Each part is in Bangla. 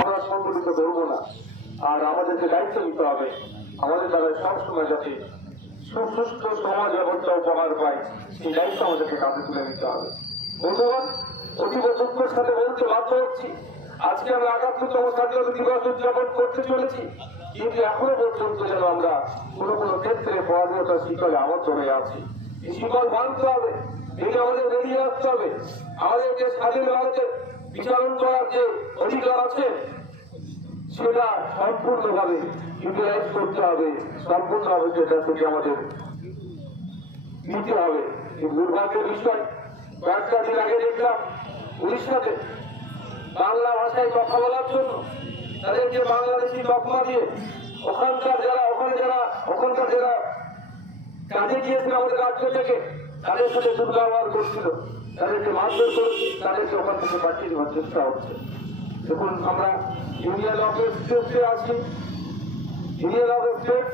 আমরা সংগঠিত করব দায়িত্ব নিতে হবে। আমাদের দ্বারা সবসময় যাতে সুস্থ সমাজ ব্যবস্থা উপহার পায়, সেই দায়িত্ব আমাদেরকে কাজে তুলে নিতে হবে। বন্ধুগণ, অতীব দুঃখের সাথে বলতে বাধ্য হচ্ছি। আজকে আমরা আটাত্তরতম স্বাধীনতা দিবস উদযাপন করতে চলেছি কিন্তু এখনও পর্যন্ত যেন আমরা কোনো কোনো ক্ষেত্রে পরাধীনতার শিকলে আবদ্ধ হয়ে আছি। শিকল ভাঙতে হবে। এটা আমাদের বেরিয়ে আসতে হবে। আমাদের যে স্বাধীন ভারতে বিচারণ করার যে অধিকার আছে, সেটা সম্পূর্ণভাবে ইউটিলাইজ করতে হবে। সম্পূর্ণভাবে সেটা থেকে আমাদের নিতে হবে। দুর্ভাগ্যের বিষয়, কয়েকটা দিন আগে দেখলাম উড়িষ্যাতে বাংলা ভাষায় কথা বলার জন্য তাদেরকে বাংলাদেশি তকমা দিয়ে ওখানকার যারা ওখানে যারা, ওখানকার যারা কাজে গিয়েছিল আমাদের রাজ্য থেকে তাদের সাথে দুর্ব্যবহার করছিল, তাদেরকে মারধর করেছে তাদেরকে ওখান থেকে পাঠিয়ে দেওয়ার চেষ্টা হচ্ছে। দেখুন, আমরা ইউনিয়ন অফ স্টেটে আছি। ইউনিয়ন অফ স্টেট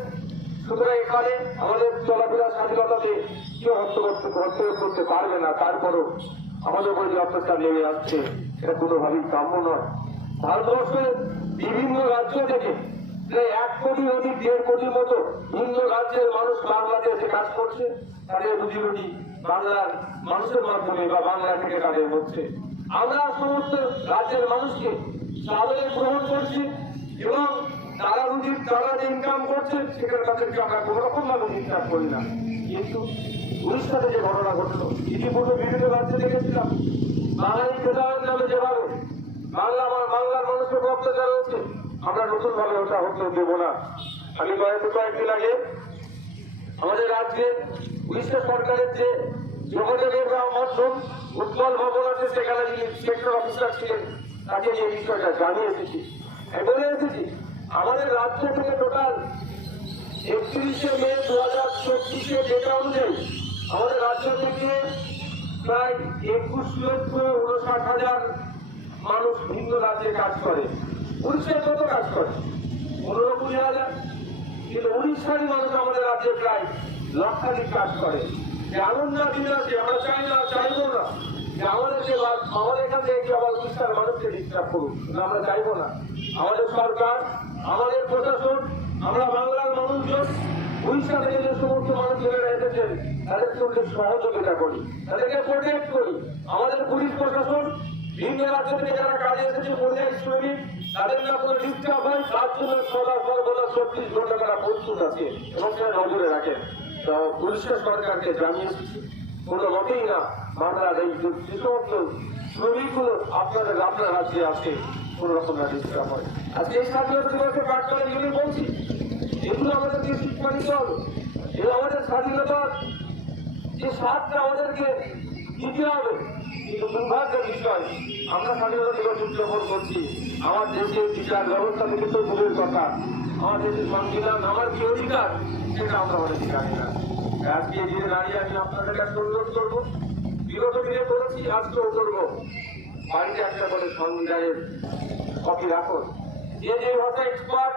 সুতরাং এখানে আমাদের চলাফেরা স্বাধীনতাতে কেউ হস্তক্ষেপ হস্তক্ষেপ করতে পারবে না, তারপরও আমাদের উপরে যে অত্যাচার নেমে আসছে, এটা কোনোভাবেই কাম্য নয়। ভারতবর্ষের বিভিন্ন রাজ্য থেকে প্রায় এক কোটি অধিক, দেড় কোটির মতো ভিন্ন রাজ্যের মানুষ বাংলাদেশে কাজ করছে, তাদের রুজি রুটি বাংলার মানুষের মাধ্যমে বা বাংলা থেকে তাদের হচ্ছে। আমরা সমস্ত রাজ্যের মানুষকে সাদরে গ্রহণ করছি এবং তারা রুজি তারা যে ইনকাম করছে, সেখানে তাদেরকে আমরা কোনো রকম ভাবে ডিস্টার্ব করি না। কিন্তু উড়িষ্যাতে যে ঘটনা ঘটলো, ইতিপূর্বে বিভিন্ন রাজ্যে দেখেছিলাম। বাঙালি প্রধান নামে যেভাবে বাংলা, বাংলার মানুষের অত্যাচার হচ্ছে আমরা নতুন ভাবে ওটা হতে দেব না। আমি কয়েক কয়েকদিন আগে আমাদের রাজ্যে, উড়িষ্যা সরকারের যে যোগাযোগের মাধ্যম উৎপল ভবন আছে, সেখানে যিনি সেক্টর অফিসার ছিলেন, তাকে এই বিষয়টা জানিয়ে এসেছি। বলে এসেছি, আমাদের রাজ্য থেকে টোটাল একত্রিশে মে দু হাজার চব্বিশে ডেটা অনুযায়ী আমাদের রাজ্য থেকে প্রায় একুশ লক্ষ উনষাট হাজার মানুষ ভিন্ন রাজ্যে কাজ করে। উড়িষ্যায় কত কাজ করে? পনেরো কুড়ি হাজার। কিন্তু উড়িষ্যারই মানুষ আমাদের রাজ্যে প্রায় লক্ষাধিক কাজ করে। যে আনন্দ দিন আছে আমরা চাই না চাইব না। যে আমাদের যে আমাদের এখান থেকে আবার উড়িষ্যার মানুষকে ডিস্টার্ব করুক। না, আমরা চাইব না। আমাদের সরকার আমাদের প্রশাসন আমরা বাংলার মানুষজন উড়িষ্যা থেকে যে সমস্ত মানুষ ছেলেরা এসেছেন তাদেরকে সহযোগিতা করি তাদেরকে প্রোটেক্ট করি। আমাদের পুলিশ প্রশাসন ভিন্ন রাজ্য থেকে যারা কাজে এসেছে পরিযায়ী শ্রমিক, তাদের না কোনো ডিস্টার্ব তার জন্য সদা সর্বদা চব্বিশ আছে এবং নজরে রাখেন। উড়িষ্যা সরকারকে জানিয়ে কোনো মতেই না বাংলার এই যে আপনাদের, আপনার রাজ্যে আছে, কোনো রকম না ডিস্টার্ব হয় আজকে এই স্বাধীনতা দিবসের প্রাক্কালে এগুলি বলছি, এগুলো আমাদেরকে শিক্ষা নিতে হবে। আমাদের স্বাধীনতার যে স্বাদটা আমাদেরকে দিতে হবে কিন্তু দুর্ভাগ্যের বিষয় আমরা স্বাধীনতা দিবস উদযাপন করছি। আমার দেশের বিচার ব্যবস্থা থেকে তো দূরের কথা আমার দেশের সংবিধান আমার কি অধিকার সেটা আমরা অনেকে জানি না। আজকে দিনে দাঁড়িয়ে আমি আপনাদের কাছে অনুরোধ করব বিগত দিনে করেছি আজকেও করব। বাড়িতে একটা করে সংবিধানের কপি রাখুন যে যে ভাষা এক্সপার্ট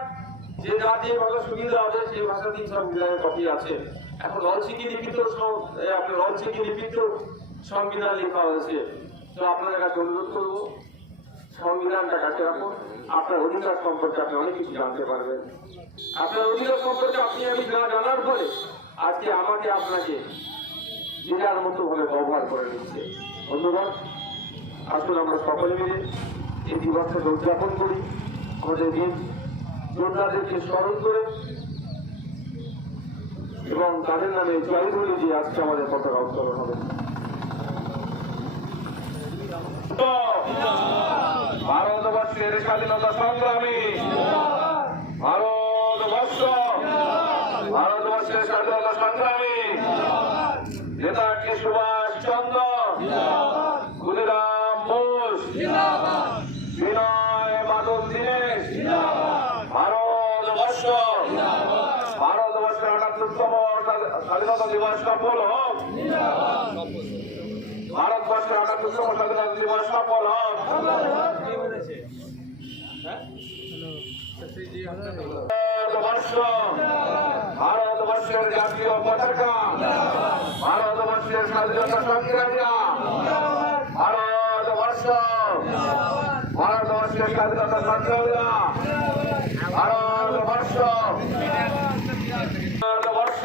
যে যার যে ভাষা সুবিধা হবে সেই ভাষাতেই সংবিধানের কপি আছে। এখন সং- এ, আপনার রঞ্চিকি লিখিত সংবিধান লেখা হয়েছে। তো আপনাদের কাছে অনুরোধ করব, সংবিধানটা কাছে রাখুন। আপনার অধিকার সম্পর্কে আপনি অনেক কিছু জানতে পারবেন। আপনার অধিকার সম্পর্কে আপনি আমি না জানার পরে আজকে আমাকে আপনাকে নিজের মতো ভাবে ব্যবহার করে নিচ্ছে। ধন্যবাদ। আসুন আমরা সকলে মিলে এই দিবসটাকে উদযাপন করি। আমাদের দিন যোদ্ধাদেরকে স্মরণ করে এবং তাদের নামে জয় বলে যে আজকে আমাদের পতাকা উত্তোলন হবে। ভারতবর্ষের স্বাধীনতা সংগ্রামী। ভারতবর্ষ। ভারতবর্ষের স্বাধীনতা সংগ্রামী। নেতাজি সুভাষ চন্দ্র? ক্ষুদিরাম বোস? বিনয় মাধব দীনেশ? ভারতবর্ষ। ভারতবর্ষের আটাত্তরতম স্বাধীনতা দিবস সফল হোক। ভারতবর্ষের আটাত্তরতম স্বাধীনতা দিবস সফল হোক ভারতবর্ষ, ভারতবর্ষের জাতীয় পতাকা, ভারতবর্ষের স্বাধীনতা সংগ্রামীরা, ভারতবর্ষ, ভারতবর্ষের স্বাধীনতা সংগ্রামীরা, ভারতবর্ষ ভারতবর্ষ।